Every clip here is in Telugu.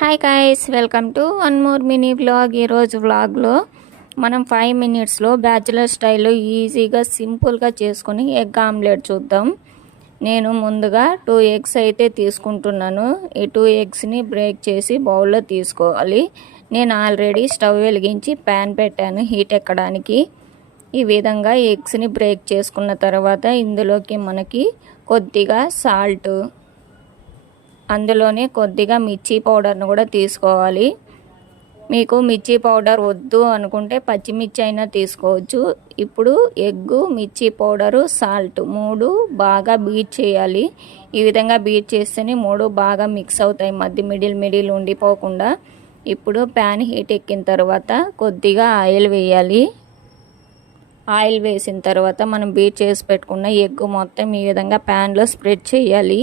Hi guys, welcome to one more mini vlog. ఈరోజు వ్లాగ్లో మనం 5 మినిట్స్లో బ్యాచిలర్ స్టైల్లో ఈజీగా సింపుల్గా చేసుకొని ఎగ్ ఆమ్లెట్ చూద్దాం. నేను ముందుగా 2 ఎగ్స్ అయితే తీసుకుంటున్నాను. ఈ 2 ఎగ్స్ని బ్రేక్ చేసి బౌల్లో తీసుకోవాలి. నేను ఆల్రెడీ స్టవ్ వెలిగించి ప్యాన్ పెట్టాను హీట్ ఎక్కడానికి. ఈ విధంగా ఎగ్స్ని బ్రేక్ చేసుకున్న తర్వాత ఇందులోకి మనకి కొద్దిగా సాల్ట్, అందులోనే కొద్దిగా మిర్చి పౌడర్ను కూడా తీసుకోవాలి. మీకు మిర్చి పౌడర్ వద్దు అనుకుంటే పచ్చిమిర్చి అయినా తీసుకోవచ్చు. ఇప్పుడు ఎగ్గు, మిర్చి పౌడరు, సాల్ట్ 3 బాగా బీట్ చేయాలి. ఈ విధంగా బీట్ చేస్తేనే 3 బాగా మిక్స్ అవుతాయి, మిడిల్ ఉండిపోకుండా. ఇప్పుడు ప్యాన్ హీట్ ఎక్కిన తర్వాత కొద్దిగా ఆయిల్ వేయాలి. ఆయిల్ వేసిన తర్వాత మనం బీట్ చేసి పెట్టుకున్న ఎగ్ మొత్తం ఈ విధంగా ప్యాన్లో స్ప్రెడ్ చేయాలి.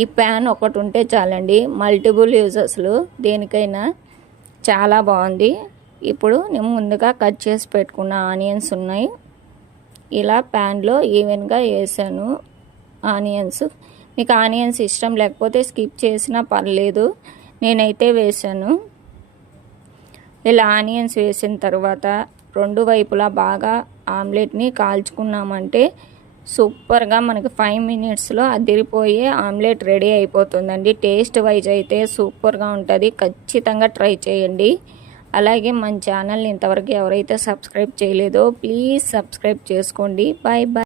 ఈ ప్యాన్ ఒకటి ఉంటే చాలండి, మల్టిపుల్ యూజెస్లు దేనికైనా చాలా బాగుంది. ఇప్పుడు నేను ముందుగా కట్ చేసి పెట్టుకున్న ఆనియన్స్ ఉన్నాయి. ఇలా ప్యాన్లో ఈవెన్గా వేసాను ఆనియన్స్. మీకు ఆనియన్స్ ఇష్టం లేకపోతే స్కిప్ చేసినా పర్లేదు, నేనైతే వేసాను. ఇలా ఆనియన్స్ వేసిన తర్వాత 2 వైపులా బాగా ఆమ్లెట్ని కాల్చుకున్నామంటే సూపర్గా మనకి 5 మినిట్స్లో అదిరిపోయే ఆమ్లెట్ రెడీ అయిపోతుందండి. టేస్ట్ వైజ్ అయితే సూపర్గా ఉంటుంది, ఖచ్చితంగా ట్రై చేయండి. అలాగే మన ఛానల్ని ఇంతవరకు ఎవరైతే సబ్స్క్రైబ్ చేయలేదో ప్లీజ్ సబ్స్క్రైబ్ చేసుకోండి. Bye bye.